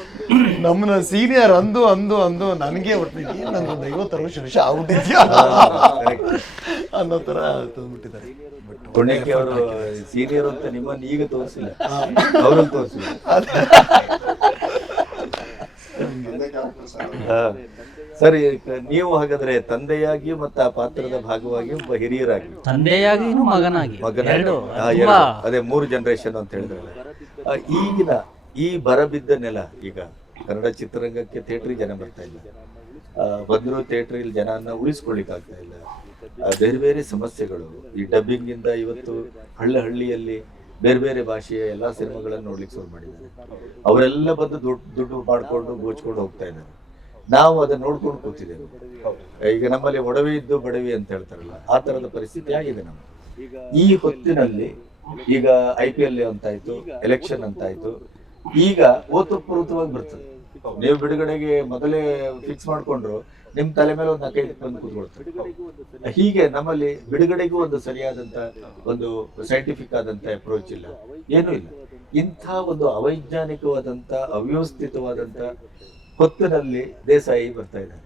ನಮ್ಮನ್ನ ಸೀನಿಯರ್ ಅಂದು ಅಂದು ಅಂದು ನನಗೆ ಒಟ್ಟು ಏನು ಒಂದು ಐವತ್ತು ವರ್ಷ ವರ್ಷ ಆಗ್ಬಿಟ್ಟಿದ್ಯಾ? (laughs) ಅನ್ನೋ ಥರ ತಂದ್ಬಿಟ್ಟಿದ್ದಾರೆ. ಪುಣ್ಯಕ್ಕೆ ಅವರು ಸೀನಿಯರ್ ಅಂತ ನಿಮ್ಮನ್ನ ಈಗ ತೋರಿಸಿಲ್ಲ. ಅವ್ರನ್ನ ತೋರಿಸಿಲ್ಲ. ಸರ್ ನೀವು ಹಾಗಾದ್ರೆ ತಂದೆಯಾಗಿ ಮತ್ತೆ ಆ ಪಾತ್ರದ ಭಾಗವಾಗಿ ಒಬ್ಬ ಹಿರಿಯರಾಗಿ. ತಂದೆಯಾಗಿ ಮಗನಾಗಿ. ಮಗನಾಗಿ. ಅದೇ ಮೂರು ಜನರೇಷನ್ ಅಂತ ಹೇಳಿದ್ರಲ್ಲ. ಈಗಿನ ಈ ಬರಬಿದ್ದ ನೆಲ ಈಗ. ಕನ್ನಡ ಚಿತ್ರರಂಗಕ್ಕೆ ಥಿಯೇಟ್ರಿಗೆ ಜನ ಬರ್ತಾ ಇಲ್ಲ. ಬಂದಿರೋ ಥಿಯೇಟರ್ ಇಲ್ಲಿ ಜನನ ಉಳಿಸ್ಕೊಳ್ಲಿಕ್ಕೆ ಆಗ್ತಾ ಇಲ್ಲ. ಬೇರೆ ಬೇರೆ ಸಮಸ್ಯೆಗಳು. ಈ ಡಬ್ಬಿಂಗ್ ಇಂದ ಇವತ್ತು ಹಳ್ಳಿ ಹಳ್ಳಿಯಲ್ಲಿ ಬೇರೆ ಬೇರೆ ಭಾಷೆಯ ಎಲ್ಲಾ ಸಿನಿಮಾಗಳನ್ನು ನೋಡ್ಲಿಕ್ಕೆ ಶುರು ಮಾಡಿದ್ದಾರೆ. ಅವರೆಲ್ಲ ಬಂದು ದುಡ್ಡು ದುಡ್ಡು ಮಾಡ್ಕೊಂಡು ಗೋಚ್ಕೊಂಡು ಹೋಗ್ತಾ ಇದ್ದಾರೆ. ನಾವು ಅದನ್ನ ನೋಡ್ಕೊಂಡು ಕೂತಿದ್ದೇವೆ. ಈಗ ನಮ್ಮಲ್ಲಿ ಒಡವೆ ಇದ್ದು ಬಡವಿ ಅಂತ ಹೇಳ್ತಾರಲ್ಲ, ಆ ತರದ ಪರಿಸ್ಥಿತಿ ಆಗಿದೆ ನಮ್ಮ ಈ ಹೊತ್ತಿನಲ್ಲಿ ಈಗ ಐ ಪಿ ಎಲ್ ಅಂತಾಯ್ತು ಎಲೆಕ್ಷನ್ ಅಂತಾಯ್ತು ಈಗ ಓತಪೂರ್ವತವಾಗಿ ಬರ್ತದೆ. ನೀವು ಬಿಡುಗಡೆಗೆ ಮೊದಲೇ ಫಿಕ್ಸ್ ಮಾಡ್ಕೊಂಡ್ರು, ನಿಮ್ ತಲೆ ಮೇಲೆ ಒಂದು ನಾಲ್ಕೈದು ಬಂದು ಕೂತ್ಕೊಳ್ತಾರೆ. ಹೀಗೆ ನಮ್ಮಲ್ಲಿ ಬಿಡುಗಡೆಗೂ ಒಂದು ಸರಿಯಾದಂತ ಒಂದು ಸೈಂಟಿಫಿಕ್ ಆದಂತ ಅಪ್ರೋಚ್ ಇಲ್ಲ. ಏನೂ ಇಲ್ಲ. ಇಂಥ ಒಂದು ಅವೈಜ್ಞಾನಿಕವಾದಂತ, ಅವ್ಯವಸ್ಥಿತವಾದಂತ ಹೊತ್ತಿನಲ್ಲಿ ದೇಸಾಯಿ ಬರ್ತಾ ಇದ್ದಾರೆ.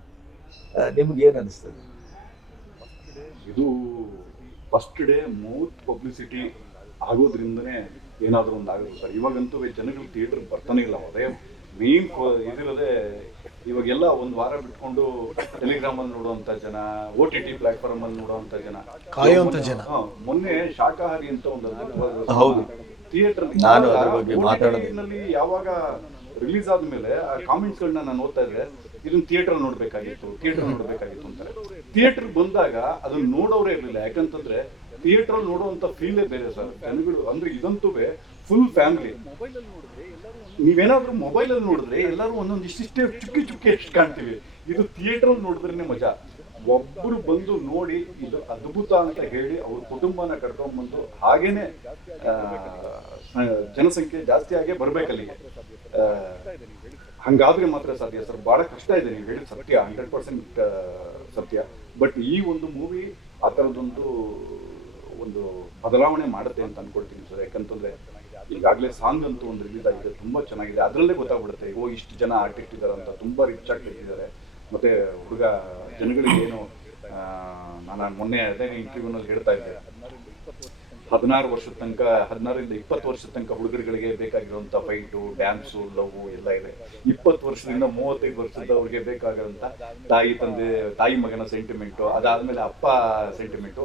ನಿಮ್ಗೆ ಏನ್ ಅನಿಸ್ತದೆ? ಇದು ಫಸ್ಟ್ ಡೇ ಮೂರ್ ಪಬ್ಲಿಸಿಟಿ ಆಗೋದ್ರಿಂದನೇ ಏನಾದರೂ ಒಂದು ಸರ್ ಇವಾಗಂತೂ ಜನಗಳು ಥಿಯೇಟರ್ ಬರ್ತಾನೆ ಇಲ್ಲ ಅದೇ ಮೇನ್ ಇದಿರೋದೆ ಇವಾಗೆಲ್ಲ ಒಂದು ವಾರ ಬಿಟ್ಕೊಂಡು ಟೆಲಿಗ್ರಾಮ್ ಅಲ್ಲಿ ನೋಡುವಂತ ಜನ ಒ ಟಿ ಟಿ ಪ್ಲಾಟ್ಫಾರ್ಮ್ ಅಲ್ಲಿ ನೋಡುವಂತ ಜನ ಜನ. ಮೊನ್ನೆ ಶಾಖಾಹಾರಿ ಅಂತ ಒಂದು ಹೌದು. ಥಿಯೇಟರ್. ನಲ್ಲಿ ಯಾವಾಗ ರಿಲೀಸ್ ಆದ್ಮೇಲೆ ಆ ಕಾಮೆಂಟ್ಸ್ ಗಳನ್ನ ನಾನು ಓದ್ತಾ ಇದ್ರೆ ಇದನ್ನ ಥಿಯೇಟರ್ ನೋಡ್ಬೇಕಾಗಿತ್ತು ಥಿಯೇಟರ್ ನೋಡ್ಬೇಕಾಗಿತ್ತು ಅಂತಾರೆ ಥಿಯೇಟರ್ ಬಂದಾಗ ಅದನ್ನ ನೋಡೋರೇ ಇರ್ಲಿಲ್ಲ ಯಾಕಂತಂದ್ರೆ ಥಿಯೇಟರ್ ನೋಡುವಂತ ಫೀಲೇ ಬೇರೆ ಸರ್. ಜನಗಳು ಅಂದ್ರೆ ಇದಂತೂ ಫುಲ್ ಫ್ಯಾಮಿಲಿ ನೀವೇನಾದ್ರೂ ಮೊಬೈಲಲ್ಲಿ ನೋಡಿದ್ರೆ ಎಲ್ಲರೂ ಒಂದೊಂದು ಇಷ್ಟಿಷ್ಟೇ ಚುಕ್ಕಿ ಚುಕ್ಕಿ ಎಷ್ಟು ಕಾಣ್ತೀವಿ. ಇದು ಥಿಯೇಟ್ರಲ್ಲಿ ನೋಡಿದ್ರೇನೆ ಮಜಾ. ಒಬ್ಬರು ಬಂದು ನೋಡಿ ಇದು ಅದ್ಭುತ ಅಂತ ಹೇಳಿ ಅವ್ರ ಕುಟುಂಬನ ಕರ್ಕೊಂಡ್ಬಂದು ಹಾಗೇನೆ ಆ, ಜನಸಂಖ್ಯೆ ಜಾಸ್ತಿ ಆಗೇ ಬರ್ಬೇಕಲ್ಲಿಗೆ ಹಂಗಾದ್ರೆ ಮಾತ್ರ ಸಾಧ್ಯ ಸರ್. ಬಹಳ ಕಷ್ಟ ಇದೆ ನೀವು ಹೇಳಿ ಸತ್ಯ ಹಂಡ್ರೆಡ್ ಪರ್ಸೆಂಟ್ ಸತ್ಯ. ಬಟ್ ಈ ಒಂದು ಮೂವಿ ಆ ಥರದೊಂದು ಒಂದು ಬದಲಾವಣೆ ಮಾಡುತ್ತೆ ಅಂತ ಅನ್ಕೊಳ್ತೀನಿ ಸರ್. ಯಾಕಂತಂದ್ರೆ ಈಗಾಗಲೇ ಸಾಂಗ್ ಅಂತೂ ಒಂದು ರಿಲೀಸ್ ಆಗಿದೆ, ತುಂಬಾ ಚೆನ್ನಾಗಿದೆ. ಅದರಲ್ಲೇ ಗೊತ್ತಾಗ್ಬಿಡುತ್ತೆ, ಓ, ಇಷ್ಟು ಜನ ಆರ್ಟಿಸ್ಟ್ ಇದ್ದಾರೆ ಅಂತ ತುಂಬಾ ರಿಚ್ ಆಗಿ ಇದ್ದಾರೆ ಮತ್ತೆ ಹುಡುಗ, ಜನಗಳಿಗೆ ಏನು ನಾನು ಮೊನ್ನೆ ಅದೇ ಇಂಟರ್ವ್ಯೂನಲ್ಲಿ ಹೇಳ್ತಾ ಇದ್ದೆ. ಹದಿನಾರು ವರ್ಷದ ತನಕ ಹದಿನಾರರಿಂದ ಇಪ್ಪತ್ತು ವರ್ಷದ ತನಕ ಹುಡುಗರುಗಳಿಗೆ ಬೇಕಾಗಿರುವಂತಹ ಫೈಟು ಡ್ಯಾನ್ಸು ಲವ್ ಎಲ್ಲ ಇದೆ. ಇಪ್ಪತ್ತು ವರ್ಷದಿಂದ ಮೂವತ್ತೈದು ವರ್ಷದವ್ರಿಗೆ ಬೇಕಾಗಿರುವಂತ ತಾಯಿ ತಂದೆ ತಾಯಿ ಮಗನ ಸೆಂಟಿಮೆಂಟು ಅದಾದ್ಮೇಲೆ ಅಪ್ಪ ಸೆಂಟಿಮೆಂಟು.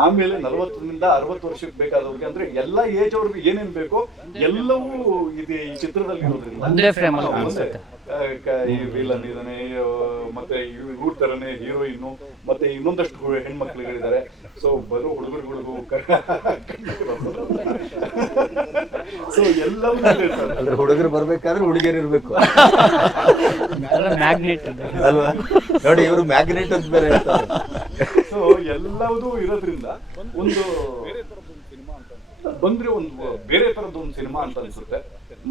ಆಮೇಲೆ ನಲವತ್ತರಿಂದ ಅರವತ್ತು ವರ್ಷಕ್ಕೆ ಬೇಕಾದವ್ರಿಗೆ ಅಂದ್ರೆ ಎಲ್ಲ ಏಜ್ ಅವ್ರಿಗೆ ಏನೇನ್ ಬೇಕೋ ಎಲ್ಲವೂ ಇದೆ ಈ ಚಿತ್ರದಲ್ಲಿ ಇರೋದ್ರಿಂದ ಈ ವಿಲನ್ ಇದ್ದಾನೆ ಮತ್ತೆ ಇವ್ರ ತರನೇ ಹೀರೋಯಿನ್ನು ಮತ್ತೆ ಇನ್ನೊಂದಷ್ಟು ಹೆಣ್ಮಕ್ಳುಗಳಿದ್ದಾರೆ. ಸೊ ಬರೋ ಹುಡುಗರುಗಳಿಗೂ ಸೊ ಎಲ್ಲವೂ ಅಂದ್ರೆ ಹುಡುಗರು ಬರ್ಬೇಕಾದ್ರೆ ಹುಡುಗಿಯರು ಇರ್ಬೇಕು. ಮ್ಯಾಗ್ನೆಟ್ ಅಲ್ವಾ? ನೋಡಿ ಇವರು ಮ್ಯಾಗ್ನೆಟ್ ಅಂತ ಬೇರೆ ಹೇಳ್ತಾರೆ. ಸೊ ಎಲ್ಲವೂ ಇರೋದ್ರಿಂದ ಒಂದು ಬಂದ್ರೆ ಒಂದು ಬೇರೆ ತರದ ಒಂದು ಸಿನಿಮಾ ಅಂತ ಅನ್ಸುತ್ತೆ.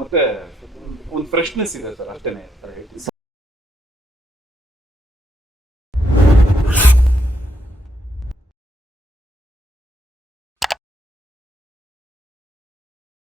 ಮತ್ತೆ ಒಂದು ಫ್ರೆಶ್ನೆಸ್ ಇದೆ ಸರ್ ಅಷ್ಟೇನೆ.